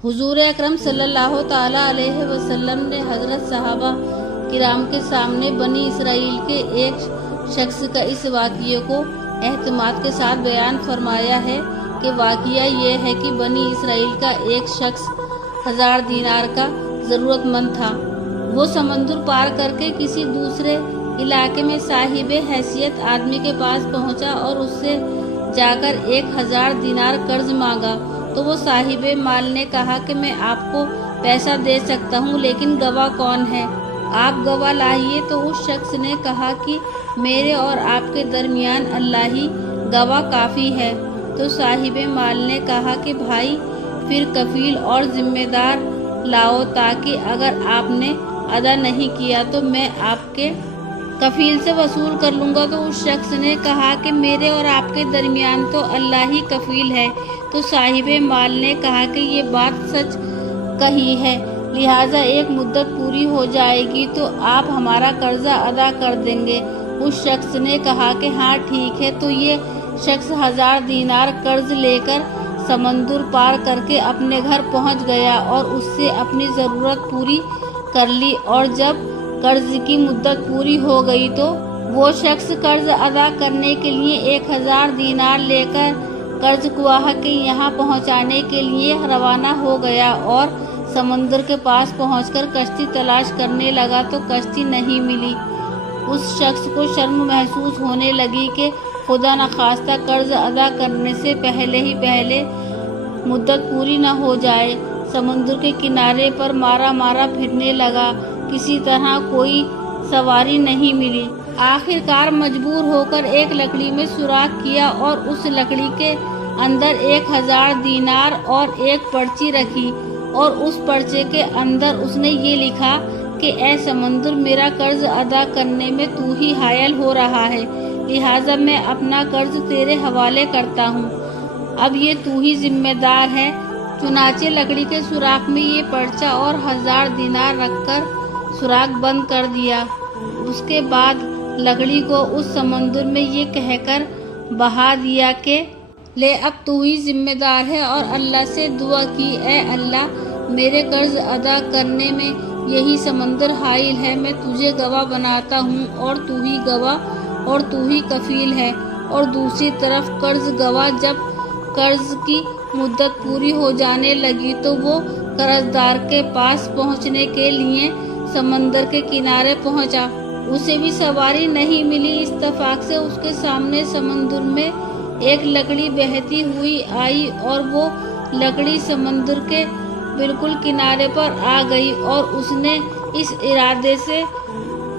हुजूर अकरम सल्लल्लाहु ताला अलैहि वसल्लम ने हजरत सहाबा किराम के सामने बनी इसराइल के एक शख्स का इस वाक़ये को एहतमाद के साथ बयान फरमाया है कि वाक़या ये है कि बनी इसराइल का एक शख्स 1000 दीनार का ज़रूरतमंद था। वो समंदर पार करके किसी दूसरे इलाके में साहिब हैसियत आदमी के पास पहुंचा और उससे जाकर 1000 दीनार कर्ज मांगा। तो वो साहिब माल ने कहा कि मैं आपको पैसा दे सकता हूँ, लेकिन गवाह कौन है? आप गवाह लाइए। तो उस शख्स ने कहा कि मेरे और आपके दरमियान अल्लाह ही गवाह काफ़ी है। तो साहिब माल ने कहा कि भाई फिर कफील और जिम्मेदार लाओ, ताकि अगर आपने अदा नहीं किया तो मैं आपके कफील से वसूल कर लूँगा। तो उस शख्स ने कहा कि मेरे और आपके दरमियान तो अल्लाह ही कफील है। तो साहिब माल ने कहा कि ये बात सच कही है, लिहाजा एक मुद्दत पूरी हो जाएगी तो आप हमारा कर्जा अदा कर देंगे। उस शख्स ने कहा कि हाँ ठीक है। तो ये शख्स 1000 दीनार कर्ज लेकर समंदर पार करके अपने घर पहुंच गया और उससे अपनी ज़रूरत पूरी कर ली। और जब कर्ज की मुद्दत पूरी हो गई तो वो शख्स कर्ज अदा करने के लिए 1000 दीनार लेकर कर्ज गुवाह के यहाँ पहुँचाने के लिए रवाना हो गया और समंदर के पास पहुंचकर कश्ती तलाश करने लगा तो कश्ती नहीं मिली। उस शख्स को शर्म महसूस होने लगी कि खुदा न खास्ता कर्ज अदा करने से पहले मुद्दत पूरी न हो जाए। समंदर के किनारे पर मारा फिरने लगा, किसी तरह कोई सवारी नहीं मिली। आखिरकार मजबूर होकर एक लकड़ी में सुराख किया और उस लकड़ी के अंदर 1000 दीनार और एक पर्ची रखी और उस पर्चे के अंदर उसने ये लिखा कि ऐ समंदर, मेरा कर्ज अदा करने में तू ही हायल हो रहा है, लिहाजा मैं अपना कर्ज तेरे हवाले करता हूँ। अब ये तू ही जिम्मेदार है। चुनाचे लकड़ी के सुराख में ये पर्चा और 1000 दीनार रखकर सुराख बंद कर दिया। उसके बाद लकड़ी को उस समंदर में ये कहकर बहा दिया कि ले अब तू ही जिम्मेदार है, और अल्लाह से दुआ की, ए अल्लाह मेरे कर्ज अदा करने में यही समंदर हाइल है, मैं तुझे गवाह बनाता हूँ और तू ही गवाह और तू ही कफील है। और दूसरी तरफ कर्ज गवाह जब कर्ज की मुद्दत पूरी हो जाने लगी तो वो कर्जदार के पास पहुँचने के लिए समंदर के किनारे पहुँचा। उसे भी सवारी नहीं मिली। इत्तेफाक से उसके सामने समंदर में एक लकड़ी बहती हुई आई और वो लकड़ी समंदर के बिल्कुल किनारे पर आ गई और उसने इस इरादे से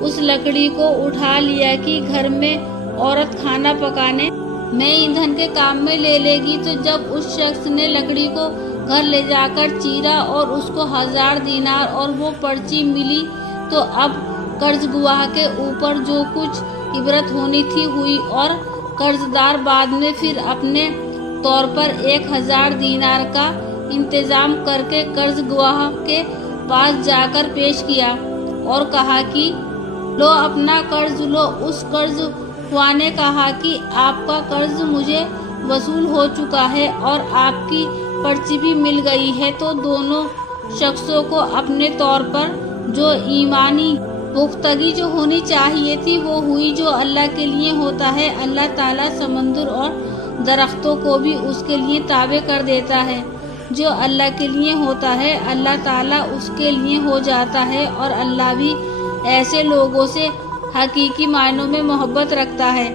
उस लकड़ी को उठा लिया कि घर में औरत खाना पकाने में ईंधन के काम में ले लेगी। तो जब उस शख्स ने लकड़ी को घर ले जाकर चीरा और उसको 1000 दीनार और वो पर्ची मिली, तो अब कर्ज गुवाह के ऊपर जो कुछ इबरत होनी थी हुई और कर्जदार बाद में फिर अपने तौर पर 1000 दीनार का इंतजाम करके कर्ज गुवाह के पास जाकर पेश किया और कहा कि लो अपना कर्ज लो। उस कर्ज गुवाह ने कहा कि आपका कर्ज मुझे वसूल हो चुका है और आपकी पर्ची भी मिल गई है। तो दोनों शख्सों को अपने तौर पर जो ईमानी पुख्तगी जो होनी चाहिए थी वो हुई, जो अल्लाह के लिए होता है। अल्लाह ताला समंदर और दरख्तों को भी उसके लिए ताबे कर देता है। जो अल्लाह के लिए होता है अल्लाह ताला उसके लिए हो जाता है, और अल्लाह भी ऐसे लोगों से हकीकी मायनों में मोहब्बत रखता है।